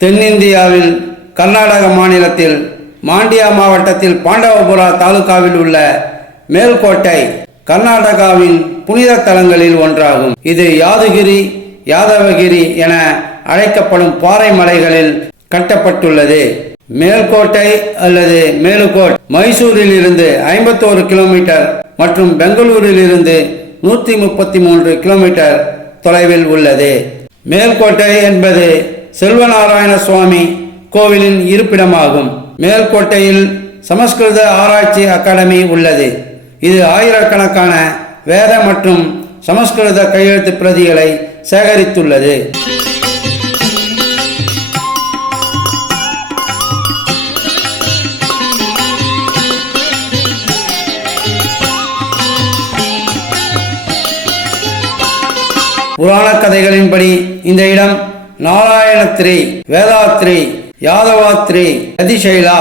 தென்னிந்தியாவில் கர்நாடக மாநிலத்தில் மாண்டியா மாவட்டத்தில் பாண்டவபுரா தாலுகாவில் உள்ள மேல்கோட்டை கர்நாடகாவின் புனித தலங்களில் ஒன்றாகும். இது யாதுகிரி யாதவகிரி என அழைக்கப்படும் பாறை மலைகளில் கட்டப்பட்டுள்ளது. மேல்கோட்டை அல்லது மேலுகோட் மைசூரில் இருந்து ஐம்பத்தோரு கிலோமீட்டர் மற்றும் பெங்களூரில் இருந்து நூற்றி முப்பத்தி மூன்று கிலோமீட்டர் தொலைவில் உள்ளது. மேல்கோட்டை என்பது செல்வநாராயண சுவாமி கோவிலின் இருப்பிடமாகும். மேல்கோட்டையில் சமஸ்கிருத ஆராய்ச்சி அகாடமி உள்ளது. இது ஆயிரக்கணக்கான வேத மற்றும் சமஸ்கிருத கையெழுத்து பிரதிகளை சேகரித்துள்ளது. புராண கதைகளின்படி இந்த இடம் நாராயணத்ரி வேதாத்ரி யாதவாத்ரி அதிசைலா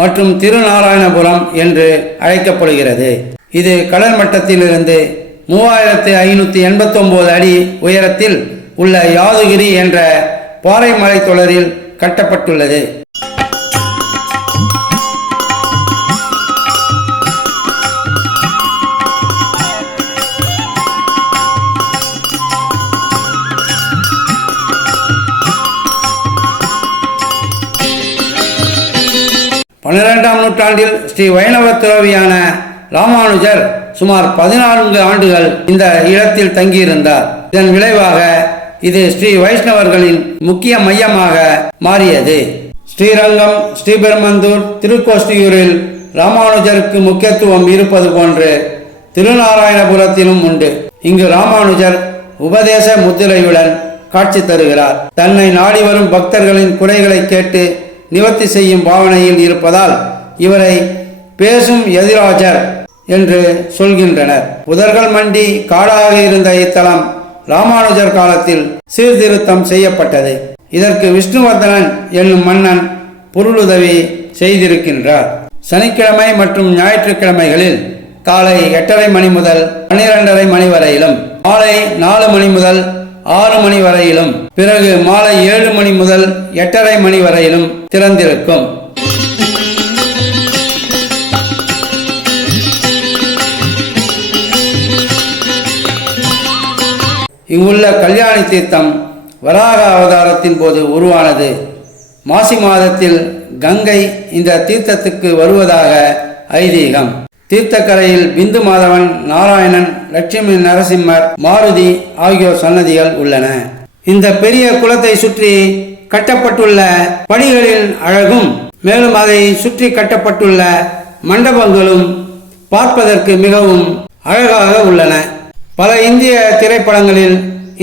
மற்றும் திருநாராயணபுரம் என்று அழைக்கப்படுகிறது. இது கடல் மட்டத்திலிருந்து மூவாயிரத்து ஐநூற்றி எண்பத்தொம்போது அடி உயரத்தில் உள்ள யாதகிரி என்ற பாறை மலைத்தொடரில் கட்டப்பட்டுள்ளது. பன்னிரெண்டாம் நூற்றாண்டில் ஸ்ரீ வைணவ துறவியான ராமானுஜர் சுமார் பதினான்கு ஆண்டுகள் இந்த இடத்தில் தங்கியிருந்தார். இதன் விளைவாக இது ஸ்ரீ வைஷ்ணவர்களின் முக்கிய மையமாக மாறியது. ஸ்ரீரங்கம் ஸ்ரீபெருமந்தூர் திருக்கோஷ்டியூரில் ராமானுஜருக்கு முக்கியத்துவம் இருப்பது போன்று திருநாராயணபுரத்திலும் உண்டு. இங்கு ராமானுஜர் உபதேச முத்திரையுடன் காட்சி தருகிறார். தன்னை நாடி வரும் பக்தர்களின் குறைகளை கேட்டு நிவர்த்தி செய்யும் பாவனையில் இருப்பதால் இவரை பேசும் எதிராஜர் என்று சொல்கின்றனர். புதர்கள் மண்டி காடாக இருந்த இத்தலம் ராமானுஜர் காலத்தில் சீர்திருத்தம் செய்யப்பட்டது. இதற்கு விஷ்ணுவர்தனன் என்னும் மன்னன் பொருளுதவி செய்திருக்கின்றார். சனிக்கிழமை மற்றும் ஞாயிற்றுக்கிழமைகளில் காலை எட்டரை மணி முதல் பன்னிரண்டரை மணி வரையிலும் மாலை நாலு மணி முதல் ஆறு மணி வரையிலும் பிறகு மாலை ஏழு மணி முதல் எட்டரை மணி வரையிலும் திறந்திருக்கும். இங்குள்ள கல்யாணி தீர்த்தம் வராக அவதாரத்தின் போது உருவானது. மாசி மாதத்தில் கங்கை இந்த தீர்த்தத்துக்கு வருவதாக ஐதீகம். தீர்த்தக்கரையில் பிந்து மாதவன் நாராயணன் லட்சுமி நரசிம்மர் மாருதி ஆகியோர் சன்னதிகள் உள்ளன. இந்த பெரிய குளத்தை சுற்றி கட்டப்பட்டுள்ள படிகளின் அழகும் மேலும் அதை சுற்றி கட்டப்பட்டுள்ள மண்டபங்களும் பார்ப்பதற்கு மிகவும் அழகாக உள்ளன. பல இந்திய திரைப்படங்களில்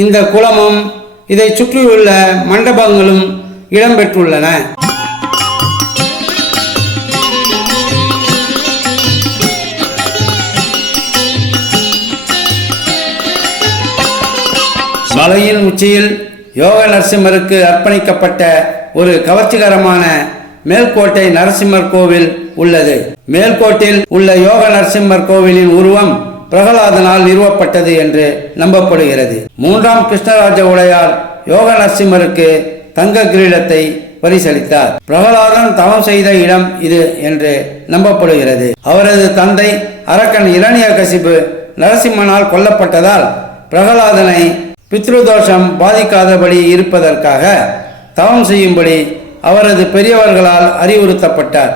இந்த குளமும் இதை சுற்றியுள்ள மண்டபங்களும் இடம்பெற்றுள்ளன மலையின் உச்சியில் யோக நரசிம்மருக்கு அர்ப்பணிக்கப்பட்ட ஒரு கவர்ச்சிகரமான மேல்கோட்டை நரசிம்மர் கோவில் உள்ளது. மேல்கோட்டில் உள்ள யோக நரசிம்மர் கோவிலின் உருவம் பிரகலாதனால் நிறுவப்பட்டது என்று நம்பப்படுகிறது. மூன்றாம் கிருஷ்ணராஜ உடையார் யோக நரசிம்மருக்கு தங்க கிரீடத்தை பரிசளித்தார். பிரகலாதன் தவம் செய்த இடம் இது என்று நம்பப்படுகிறது. அவரது தந்தை அரக்கன் இரணியகசிபு நரசிம்மனால் கொல்லப்பட்டதால் பிரகலாதனை பித்ருதோஷம் பாதிக்காதபடி இருப்பதற்காக தவம் செய்யும்படி அவரது பெரியவர்களால் அறிவுறுத்தப்பட்டார்.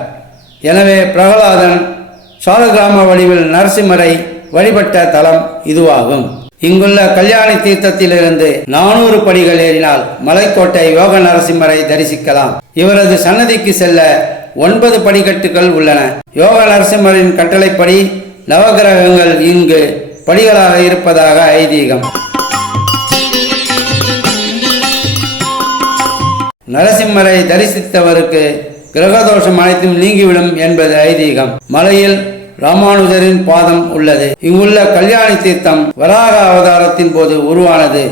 எனவே பிரகலாதன் சாலகிராம வடிவில் நரசிம்மரை வழிபட்ட தலம் இதுவாகும். இங்குள்ள கல்யாணி தீர்த்தத்திலிருந்து நானூறு படிகள் ஏறினால் மலைக்கோட்டை யோக நரசிம்மரை தரிசிக்கலாம். இவரது சன்னதிக்கு செல்ல ஒன்பது படிக்கட்டுகள் உள்ளன. யோக நரசிம்மரின் கட்டளைப்படி நவகிரகங்கள் இங்கு படிகளாக இருப்பதாக ஐதீகம். நரசிம்மரை தரிசித்தவருக்கு கிரகதோஷம் அனைத்தும் நீங்கிவிடும் என்பது ஐதீகம். மலையில் ராமானுஜரின் பாதம் உள்ளது. இங்குள்ள கல்யாணி தீர்த்தம் வராக அவதாரத்தின் போது உருவானது.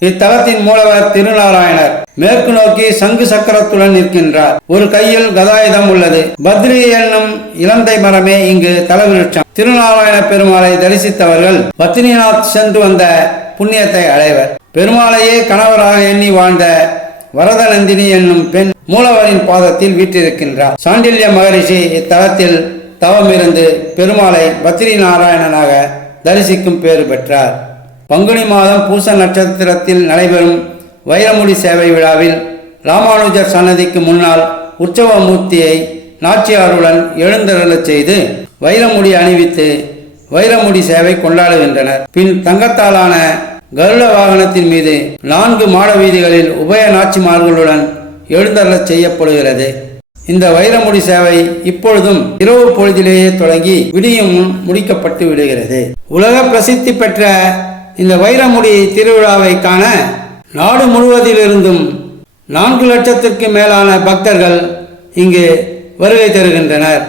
இத்தலத்தின் மூலவர் திருநாராயணர் மேற்கு நோக்கி சங்கு சக்கரத்துடன் நிற்கின்றார். ஒரு கையில் கதாயுதம் உள்ளது. பத்ரி என்னும் இலந்தை மரமே இங்கு தலவிருட்சம். திருநாராயண பெருமாளை தரிசித்தவர்கள் பத்ரிநாத் சென்று வந்த புண்ணியத்தை அடைவர். பெருமாளையே கணவராக எண்ணி வாழ்ந்த வரதநந்தினி என்னும் பெண் மூலவரின் பாதத்தில் வீற்றிருக்கின்றார். சாண்டில்ய மகரிஷி இத்தலத்தில் தவமிருந்து பெருமாளை பத்ரி நாராயணனாக தரிசிக்கும் பேறு பெற்றார். பங்குனி மாதம் பூச நட்சத்திரத்தில் நடைபெறும் வைரமுடி சேவை விழாவில் ராமானுஜர் சன்னதிக்கு முன்னால் உற்சவ மூர்த்தியை நாச்சியாருடன் எழுந்தருளச் செய்து வைரமுடி அணிவித்து வைரமுடி சேவை கொண்டாடுகின்றனர். பின் தங்கத்தாலான கருட வாகனத்தின் மீது நான்கு மாட வீதிகளில் உபய நாச்சிமார்களுடன் எழுந்தருளச் செய்யப்படுகிறது. இந்த வைரமுடி சேவை இப்பொழுதும் இரவு பொழுதிலேயே தொடங்கி விடியும் முன் முடிக்கப்பட்டு விடுகிறது. உலக பிரசித்தி பெற்ற இந்த வைரமுடி திருவிழாவை காண நாடு முழுவதிலிருந்தும் நான்கு லட்சத்திற்கு மேலான பக்தர்கள் இங்கு வருகை தருகின்றனர்.